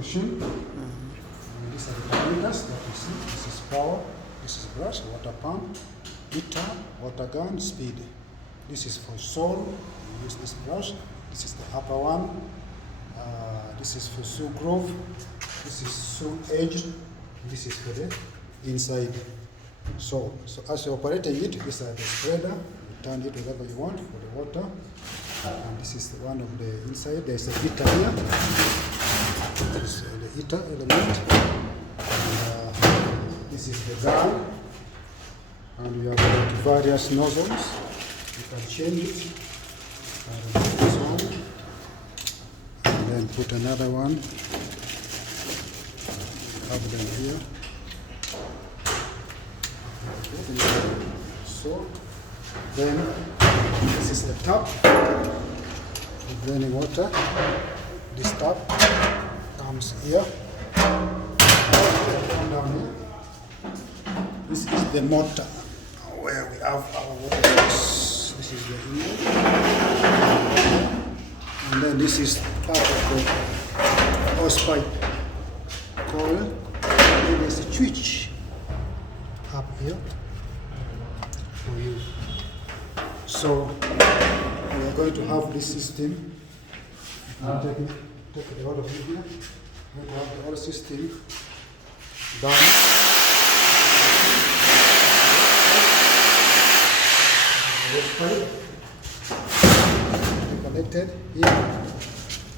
machine. And these are the parameters that you see. This is power, this is brush, water pump, heater, water gun, speed. This is for sole, you use this brush. This is the upper one. This is for sew groove. This is sew edge. This is for the inside. So as you're operating it, these are the spreader. You turn it whatever you want for the water. And this is one of the inside. There's a heater here. This is the heater element. And, this is the gun. And we have got various nozzles. You can change it. This one. And then put another one. Have them here. So then this is the tap with running water. This tap comes here. Down here. This is the motor where we have our water source. This is the inlet. And then this is part of the hose pipe coil. And then there's a switch up here for you. So we are going to have this system. Take it out of here. We have the whole system done. Connected here.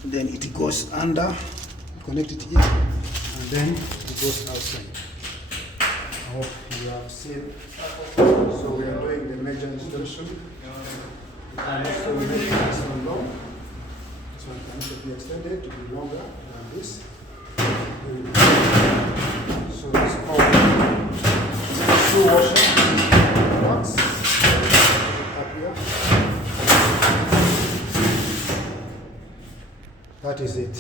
Then it goes under. Connect it here, and then it goes outside. I hope you have seen. So we are doing the major installation. And also we make this one long. This one can also be extended to be longer than this. So this power shoe washer works up here. That is it.